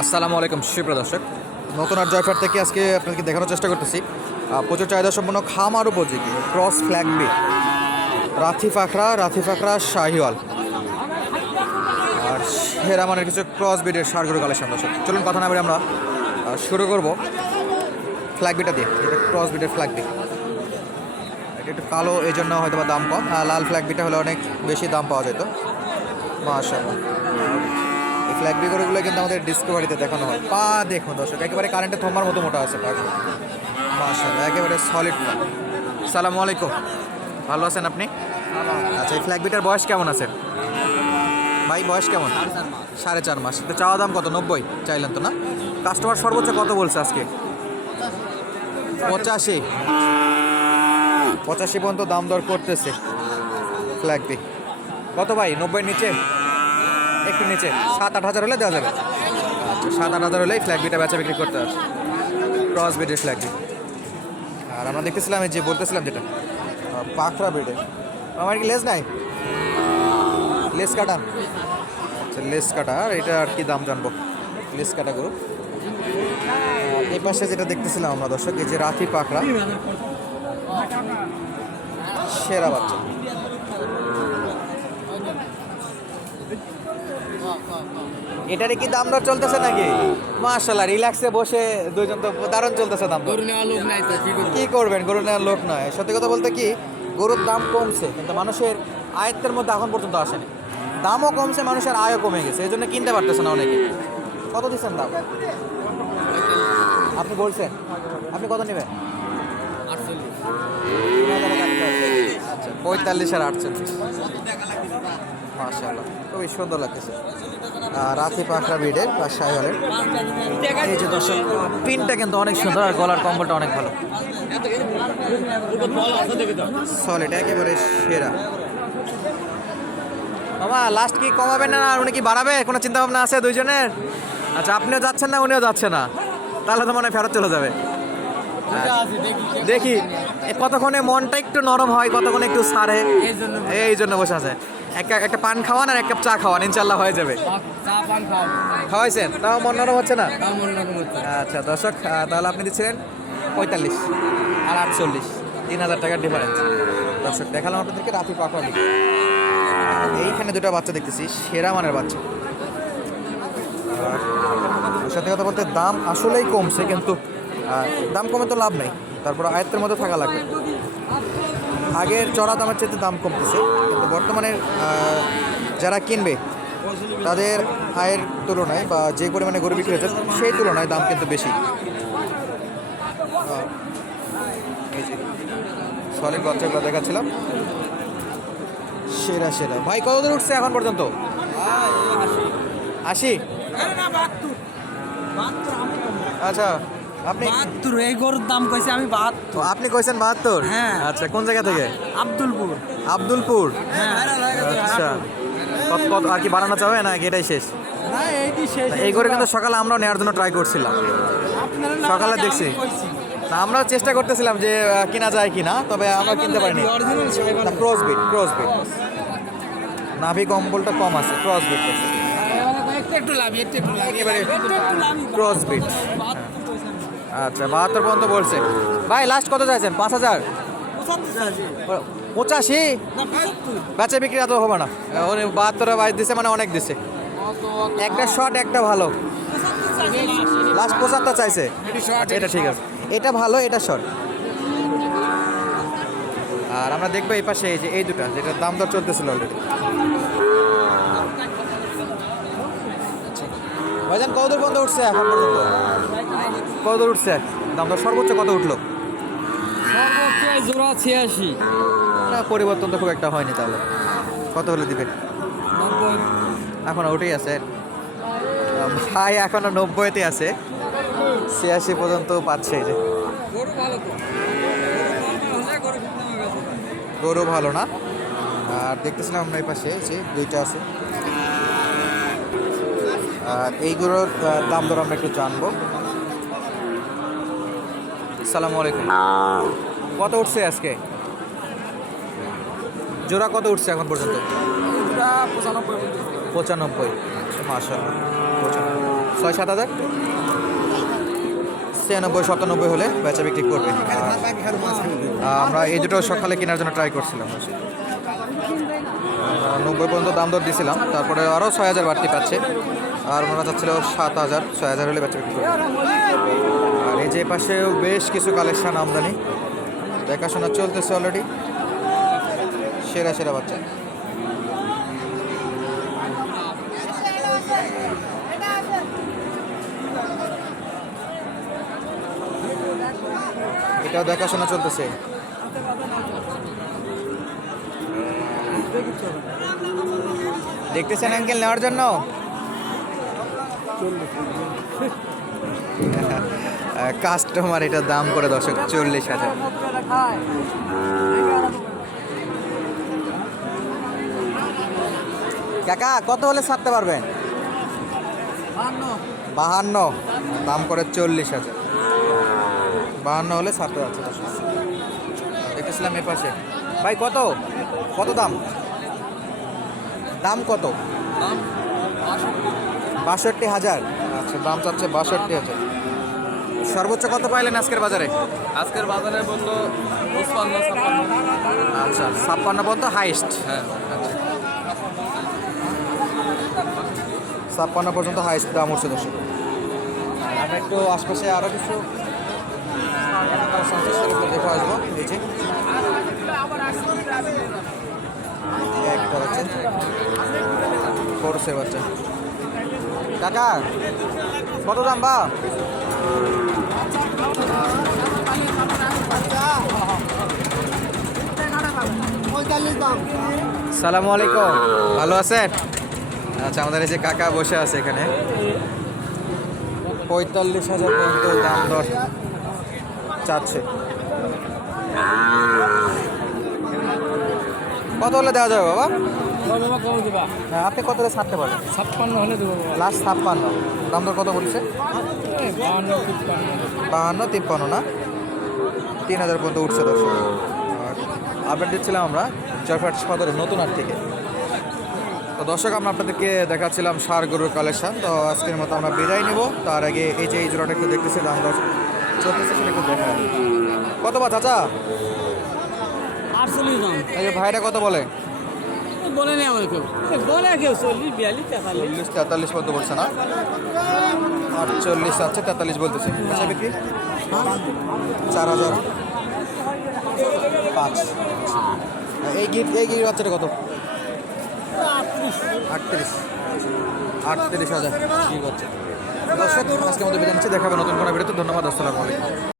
আসসালামু আলাইকুম, সুপ্রিয় দর্শক। নতুন আর জয়ফার থেকে আজকে আপনাদেরকে দেখানোর চেষ্টা করতেছি। প্রচুর চাহিদা সম্পন্ন খামার উপযোগী, cross flag B Rathi ফাখরা Rathi ফাখরা Sahiwal. আর সেরা মানের কিছু ক্রস বিডের সারগুলো কালেকশন দর্শক। চলুন কথা না বলে আমরা শুরু করব। ফ্ল্যাগ বিটা দিয়ে, এটা ক্রস বিডের ফ্ল্যাগ বি এটা একটু কালো এই জন্য হয়তো দাম কম। লাল ফ্ল্যাগ বিটা হলে অনেক বেশি দাম পাওয়া যেত। মাশাআল্লাহ। ফ্ল্যাগ বিগরগুলো কিন্তু আমাদের ডিসকভারিতে দেখানো হয়। পা দেখুন দর্শক একেবারে কারেন্টে থমার মতো মোটা আছে পা মাশাআল্লাহ একেবারে সলিড সালামু আলাইকুম। ভালো আছেন আপনি? আচ্ছা এই ফ্ল্যাগ বিটার বয়স কেমন আছে? ভাই বয়স কেমন? সাড়ে চার মাস। তো চাওয়া দাম কত? নব্বই? চাইলেন তো না? কাস্টমার সর্বোচ্চ কত বলছে আজকে? পঁচাশি। পঁচাশি পর্যন্ত দাম দর করতেছে ফ্ল্যাগ বি কত ভাই? নব্বই নিচে? একটু নিচে। সাত আট হাজার হলে দেওয়া যাবে। আচ্ছা সাত আট হাজার হলেই ফ্ল্যাগ বিটা বেচা বিক্রি করতে হবে। ক্রস বেডের ফ্ল্যাগ আর আমরা দেখতেছিলাম যে বলতেছিলাম যেটা পাখরা বেডে আমার কি লেস নাই? লেস কাটা আচ্ছা লেস কাটা আর এটা আর কি দাম জানব? লেস কাটা গরু আহ, এই পাশে যেটা দেখতেছিলাম আমরা দর্শক এই যে রাথি পাখরা। সেরা বাচ্চা। এটারে কি দাম দর চলতেছে নাকি? মাশাল্লাহ রিল্যাক্সে বসে দুইজন তো দারুণ চলতেছে দাম গরু নেওয়া লোক নাই তো কি করবেন? গরু নেওয়ার লোক নয় সত্যি কথা বলতে কি গরুর দাম কমছে কিন্তু মানুষের আয়ত্তের মধ্যে এখন পর্যন্ত আসেনি। দামও কমছে মানুষের আয়ও কমে গেছে এই জন্য কিনতে পারতেছে না অনেকে। কত দিচ্ছেন দাম? আপনি বলছেন। আপনি কত নেবেন? আচ্ছা পঁয়তাল্লিশ আর আটচল্লিশ। মাশাআল্লাহ, খুবই সুন্দর লাগতেছে। রাতি পাখরা বিডের বা সাইহলের এই যে দর্শক, পিনটা কিন্তু অনেক সুন্দর আর গলার কম্বলটা অনেক ভালো। সলিড একেবারে সেরা। মামা লাস্ট কি কমাবেন না, আর উনি কি বাড়াবে? কোনো চিন্তা ভাবনা আছে দুইজনের? আচ্ছা আপনিও যাচ্ছেন না, উনিও যাচ্ছে না? তাহলে তো মনে ফেরত চলে যাবে। দেখি, এ কতক্ষণে মনটা একটু নরম হয়, কতক্ষণে একটু সারে? এই জন্য বসে আছে। একটা একটা পান খাওয়ান আর এক কাপ চা খাওয়ান ইনশাল্লাহ হয়ে যাবে। খাওয়াইছেন? তাও মন নরম হচ্ছে না? আচ্ছা দর্শক তাহলে আপনি দিচ্ছিলেন পঁয়তাল্লিশ আর আটচল্লিশ তিন হাজার টাকার ডিফারেন্স দর্শক দেখালাম আপনাদেরকে রাফি পাকড়ি এইখানে দুটো বাচ্চা দেখতেছি সেরা মানের বাচ্চা। সত্যি কথা বলতে দাম আসলেই কমছে কিন্তু দাম কমে তো লাভ নেই। তারপর আয়ত্তের মধ্যে থাকা লাগবে। আগের চড়া দামের চাইতে দাম কমতেছে কিন্তু বর্তমানে যারা কিনবে তাদের আয়ের তুলনায় বা যে পরিমাণে গরু বিক্রি হচ্ছে সেই তুলনায় দাম কিন্তু বেশি। সলিড বাচ্চাগুলো দেখাচ্ছিলাম। সেরা সেরা। ভাই কত দূর উঠছে এখন পর্যন্ত? আশি। আচ্ছা। বাহাত্তর এই গরুর দাম কইছে আমি বাহাত্তর। আপনি কইছেন বাহাত্তর? হ্যাঁ। আচ্ছা কোন জায়গা থেকে? আব্দুলপুর। আব্দুলপুর? হ্যাঁ। আচ্ছা। কত কত আর কি বাড়ানো যাবে না এটাই শেষ? না এইটি শেষ। এই করে কিন্তু সকালে আমরাও নেওয়ার জন্য ট্রাই করছিলাম। সকালে দেখছি। আমি কইছি। না আমরাও চেষ্টা করতেছিলাম যে কিনা যায় কিনা তবে আমরা কিনতে পারিনি। Original cyber cross beat cross beat navy কম্বলটা কম আছে ক্রস বিট আচ্ছা বাহাত্তর পর্যন্ত বলছে। ভাই লাস্ট কত চাইছেন? পাঁচ হাজার? পঁচাশি? বেচা বিক্রি এত হবে না। উনি বাহাত্তরে বাইশ দিছে মানে অনেক দিছে। একটা শট একটা ভালো। লাস্ট পঁচাত্তর চাইছে। আচ্ছা, এটা ঠিক আছে। এটা ভালো এটা শর্ট আর আমরা দেখব এই পাশে এই যে এই দুটা যেটার দাম দর চলতেছিল অলরেডি ভাইজান কত পর্যন্ত উঠছে এখন পর্যন্ত? কত উঠছে? দাম দর সর্বোচ্চ কত উঠল? সর্বোচ্চ জোড়া ছিয়াশি। না পরিবর্তন তো খুব একটা হয়নি তাহলে। কত হলে দিবে? নব্বই। এখনও উঠেই আছে। ভাই এখনও নব্বইতে আছে। ছিয়াশি পর্যন্ত পাচ্ছে যে। গরু ভালো না। আর দেখতেছিলাম আমরা এই পাশে যে দুইটা আছে। আর এইগুলোর দাম দর আমরা একটু জানব। সালামু আলাইকুম। কত উঠছে আজকে? জোড়া কত উঠছে এখন পর্যন্ত? পঁচানব্বই। ছয় সাত হাজার? ছিয়ানব্বই সাতানব্বই হলে বেচা বিক্রি করবে। আমরা এই দুটো সকালে কেনার জন্য ট্রাই করছিলাম। নব্বই পর্যন্ত দাম দর দিয়েছিলাম তারপরে আরও ছয় হাজার বাড়তি পাচ্ছে। আর ওনারা চাচ্ছিল সাত হাজার ছয় হাজার হলে বেচা বিক্রি করবে। যে পাশেও বেশ কিছু কালেকশন আমদানি। দেখাশোনা চলতেছে অলরেডি সেরা সেরা বাচ্চা। এটাও দেখাশোনা চলতেছে। দেখতেছেন আঙ্কেল নেওয়ার জন্য? কাস্টমার এটার দাম করে দর্শক চল্লিশ হাজার। কাকা, কত হলে ছাড়তে পারবেন? বাহান্ন। দাম করে চল্লিশ হাজার। বাহান্ন হলে ছাড়তে যাচ্ছে দর্শক। দেখতেছিলাম এ পাশে। ভাই, কত? কত দাম? দাম কত? বাষট্টি হাজার। আচ্ছা দাম চাচ্ছে বাষট্টি হাজার। সর্বোচ্চ কত পাইলেন আজকের বাজারে? আজকের বাজারে বলল পঁচপান্ন ছাপ্পান্ন। আচ্ছা ছাপ্পান্ন পর্যন্ত হাইস্ট হ্যাঁ ছাপ্পান্ন পর্যন্ত হাইস্ট দাম উঠছে দর্শক। আমরা একটু আশপাশে আরও কিছু দেখে আসব এই যে। এই একটা বাচ্চা করছে বাচ্চা কাকা কত দাম বা? সালামু আলাইকুম ভালো আছেন? আচ্ছা আমাদের এই যে কাকা বসে আছে এখানে। পঁয়তাল্লিশ হাজার পর্যন্ত দাম দর চাচ্ছে। কত হলে দেওয়া যাবে বাবা? আপনি কত হলে ছাড়তে পারবেন ছাপ্পান্ন হলে দেবো লাস্ট ছাপ্পান্ন। দাম দর কত বলছে? বাহান্ন তিপ্পান্ন। না? তিন হাজার পর্যন্ত উঠছে দর্শক। আপডেট দিচ্ছিলাম আমরা জয়ফাট সদরের নতুন আর থেকে। তো দর্শক আমরা আপনাদেরকে দেখাচ্ছিলাম সার গরুর কালেকশন তো আজকের মতো আমরা বিদায় নিব। তার আগে এই যে এই জোড়াটা একটু দেখতেছি দাম দর চলতেছে সেটা একটু দেখা কত বা চাচা? এই ভাইটা কত বলে? বলে নেই আমার কেউ। বলে কেউ চল্লিশ বিয়াল্লিশ তেতাল্লিশ। চল্লিশ তেতাল্লিশ পর্যন্ত বলছে না? আটচল্লিশ আছে তেতাল্লিশ বলতেছে। আচ্ছা বিক্রি? চার হাজার। পাঁচ। এই গিট এই গিট বাচ্চাটা কত? আটত্রিশ। আটত্রিশ হাজার। ঠিক আছে দর্শক আজকের মধ্যে বিদায় নিচ্ছি। দেখাবে নতুন কোনো ভিডিওতে। ধন্যবাদ আসসালামু আলাইকুম।